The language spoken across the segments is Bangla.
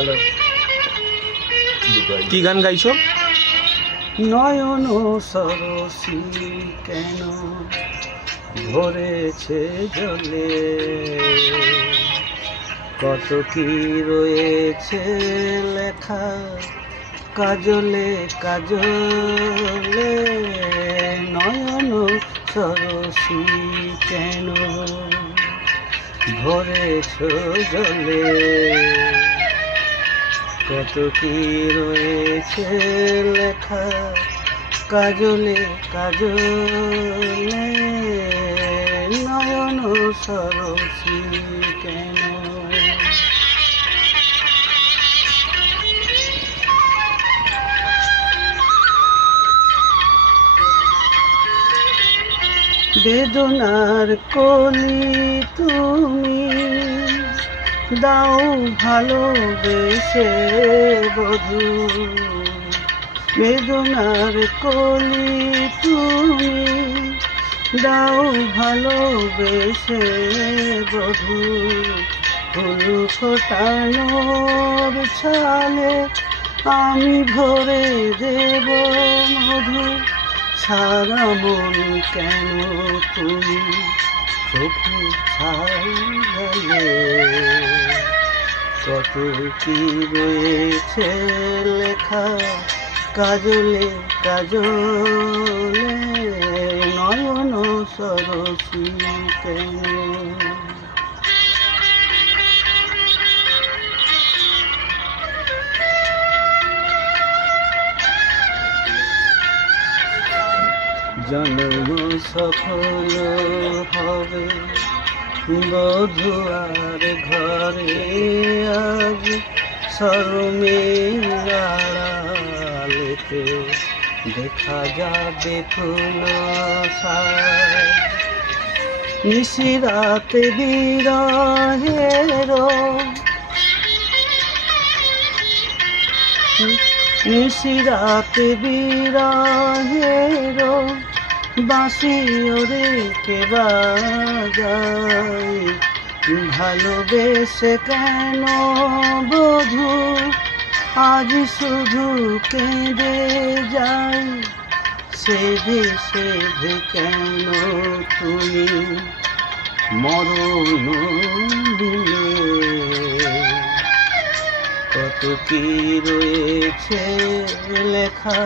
হ্যালো, কি গান গাইছো? নয়ন সরসী কেন ভরেছে জলে, কত কি রয়েছে লেখা কাজলে কাজলে। নয়ন সরসী কেন ভরেছ জলে, কত কি রয়েছে লেখা কাজলে কাজলে। নয়ন সরসী কেন। বেদনার কলি তুমি দাও ভালোবেসে বধূ, বেদনার কলি তুমি দাও ভালোবেসে বধূ। ফুল ফোটানোর ছালে আমি ভরে দেব মধু, সারা মন কেন তুমি চোখে ছাড়লে। কত কি রয়েছে লেখা কাজলে কাজলে। নয়ন সরসী কেন। জন্ম সফল হবে বধূ আর ঘরে, আজ শরমের আড়ালেতে দেখা যাবে ফুল সাজ। নিশিরাতে বিরহের, নিশিরাতে বিরহের বাঁশি ওরে কে বাজায়। ভালোবেসে কেন বধূ আজ শুধু কেঁদে যাই, সেধে সেধে কেন তুমি মরণ দিলে। কত কি রয়েছে লেখা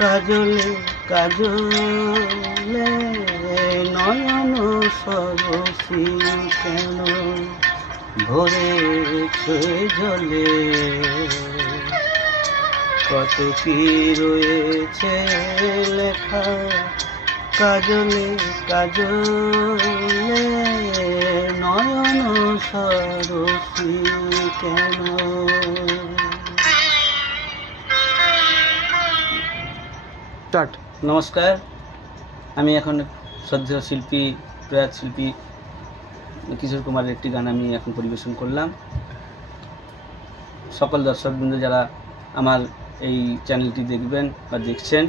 কাজলে কাজলে। নয়ন সরসী কেন ভরেছে জলে, কত কি রয়েছে লেখা কাজলে কাজলে। নয়ন সরসী কেন। নমস্কার, আমি এখন শ্রদ্ধেয় শিল্পী প্রয়াত শিল্পী কিশোর কুমারের একটি গান আমি এখন পরিবেশন করলাম। সকল দর্শকবৃন্দ যারা আমার এই চ্যানেলটি দেখবেন বা দেখছেন,